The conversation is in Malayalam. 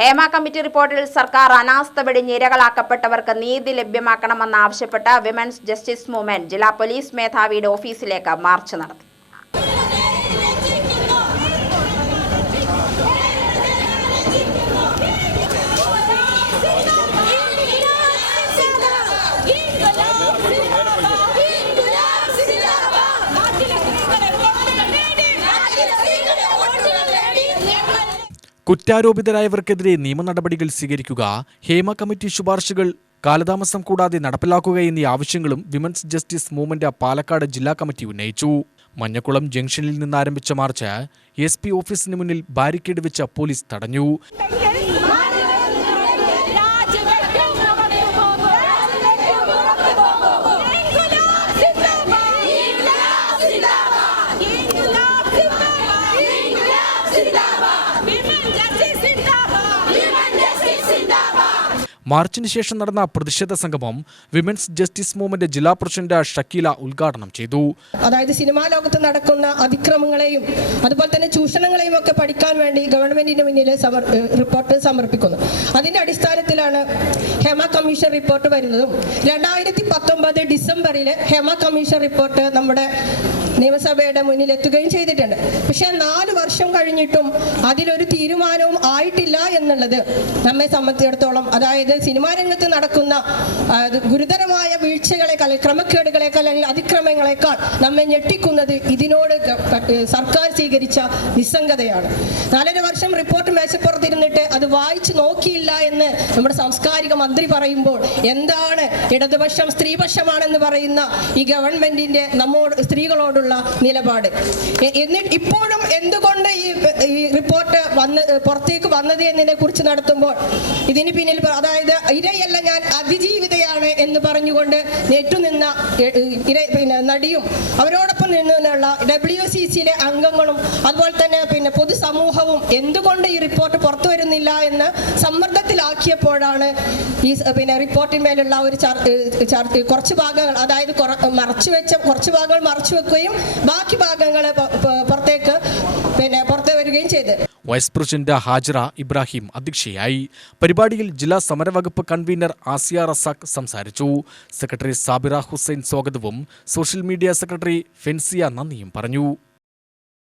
ഹേമ കമ്മിറ്റി റിപ്പോർട്ടിൽ സർക്കാർ അനാസ്ഥ വെടിഞ്ഞ് ഇരകളാക്കപ്പെട്ടവർക്ക് നീതി ലഭ്യമാക്കണമെന്നാവശ്യപ്പെട്ട് വിമൻസ് ജസ്റ്റിസ് മൂവ്മെന്റ് ജില്ലാ പോലീസ് മേധാവിയുടെ ഓഫീസിലേക്ക് മാർച്ച് നടത്തി. കുറ്റാരോപിതരായവർക്കെതിരെ നിയമ നടപടികൾ സ്വീകരിക്കുക ഹേമ കമ്മിറ്റി ശുപാർശകൾ കാലതാമസം കൂടാതെ നടപ്പിലാക്കുക എന്നീ ആവശ്യങ്ങളും വിമൻസ് ജസ്റ്റിസ് മൂവ്മെന്റ് പാലക്കാട് ജില്ലാ കമ്മിറ്റി ഉന്നയിച്ചു. മഞ്ഞക്കുളം ജംഗ്ഷനിൽ നിന്ന് ആരംഭിച്ച മാർച്ച് എസ് പി ഓഫീസിന് മുന്നിൽ ബാരിക്കേഡ് വെച്ച പോലീസ് തടഞ്ഞു. മാർച്ചിന് ശേഷം നടന്ന പ്രതിഷേധ സംഗമം വിമൻസ് ജസ്റ്റിസ് മൂവ്മെന്റ് ജില്ലാ പ്രസിഡന്റ് ഷക്കീല ഉദ്ഘാടനം ചെയ്തു. അതായത് സിനിമാ ലോകത്ത് നടക്കുന്ന അതിക്രമങ്ങളെയും അതുപോലെ തന്നെ ചൂഷണങ്ങളെയും ഒക്കെ പഠിക്കാൻ വേണ്ടി ഗവൺമെന്റിന് മുന്നിൽ റിപ്പോർട്ട് സമർപ്പിക്കുന്നു. അതിന്റെ അടിസ്ഥാനത്തിലാണ് ഹെമ കമ്മീഷൻ റിപ്പോർട്ട് വരുന്നതും. രണ്ടായിരത്തി പത്തൊമ്പത് ഡിസംബറിൽ ഹെമ കമ്മീഷൻ റിപ്പോർട്ട് നമ്മുടെ നിയമസഭയുടെ മുന്നിൽ എത്തുകയും ചെയ്തിട്ടുണ്ട്. പക്ഷെ നാല് വർഷം കഴിഞ്ഞിട്ടും അതിലൊരു തീരുമാനവും ആയിട്ടില്ല എന്നുള്ളത് നമ്മെ സംബന്ധിച്ചിടത്തോളം അതായത് സിനിമാ രംഗത്ത് നടക്കുന്ന ഗുരുതരമായ വീഴ്ചകളെക്കാൾ ക്രമക്കേടുകളെക്കാൾ അല്ലെങ്കിൽ അതിക്രമങ്ങളെക്കാൾ നമ്മെ ഞെട്ടിക്കുന്നത് ഇതിനോട് സർക്കാർ സ്വീകരിച്ച നിസ്സംഗതയാണ്. നാലര വർഷം റിപ്പോർട്ട് മേശപ്പുറത്തിരുന്നിട്ട് അത് വായിച്ചു നോക്കിയില്ല എന്ന് നമ്മുടെ സാംസ്കാരിക മന്ത്രി പറയുമ്പോൾ എന്താണ് ഇടതുപക്ഷം സ്ത്രീപക്ഷമാണെന്ന് പറയുന്ന ഈ ഗവൺമെന്റിന്റെ നമ്മോട് സ്ത്രീകളോടുള്ള നിലപാട്? എന്നിട്ട് ഇപ്പോഴും എന്തുകൊണ്ട് ഈ വന്ന് പുറത്തേക്ക് വന്നത് എന്നതിനെ കുറിച്ച് നടത്തുമ്പോൾ ഇതിന് പിന്നിൽ അതായത് ഇരയല്ല ഞാൻ അതിജീവിതയാണ് എന്ന് പറഞ്ഞുകൊണ്ട് നെറ്റുനിന്ന എ- ഇര പിന്നെ നടിയും അവരോടൊപ്പം നിന്നുള്ള ഡബ്ല്യു സി സിയിലെ അംഗങ്ങളും അതുപോലെ തന്നെ പിന്നെ പൊതുസമൂഹവും എന്തുകൊണ്ട് ഈ റിപ്പോർട്ട് പുറത്തു വരുന്നില്ല എന്ന് സമ്മർദ്ദത്തിലാക്കിയപ്പോഴാണ് ഈ പിന്നെ റിപ്പോർട്ടിന്മേലുള്ള ഒരു കുറച്ച് ഭാഗങ്ങൾ അതായത് മറച്ചു വെച്ച കുറച്ച് ഭാഗങ്ങൾ മറച്ചു വെക്കുകയും ബാക്കി ഭാഗങ്ങൾ പ- പ- പുറത്തേക്ക് പിന്നെ പുറത്തു വരികയും ചെയ്ത് വൈസ് പ്രസിഡന്റ് ഹാജറ ഇബ്രാഹിം അധ്യക്ഷയായി. പരിപാടിയിൽ ജില്ലാ സമരവകുപ്പ് കൺവീനർ ആസിയ റസാഖ് സംസാരിച്ചു. സെക്രട്ടറി സാബിറ ഹുസൈൻ സ്വാഗതവും സോഷ്യൽ മീഡിയ സെക്രട്ടറി ഫെൻസിയ നന്ദിയും പറഞ്ഞു.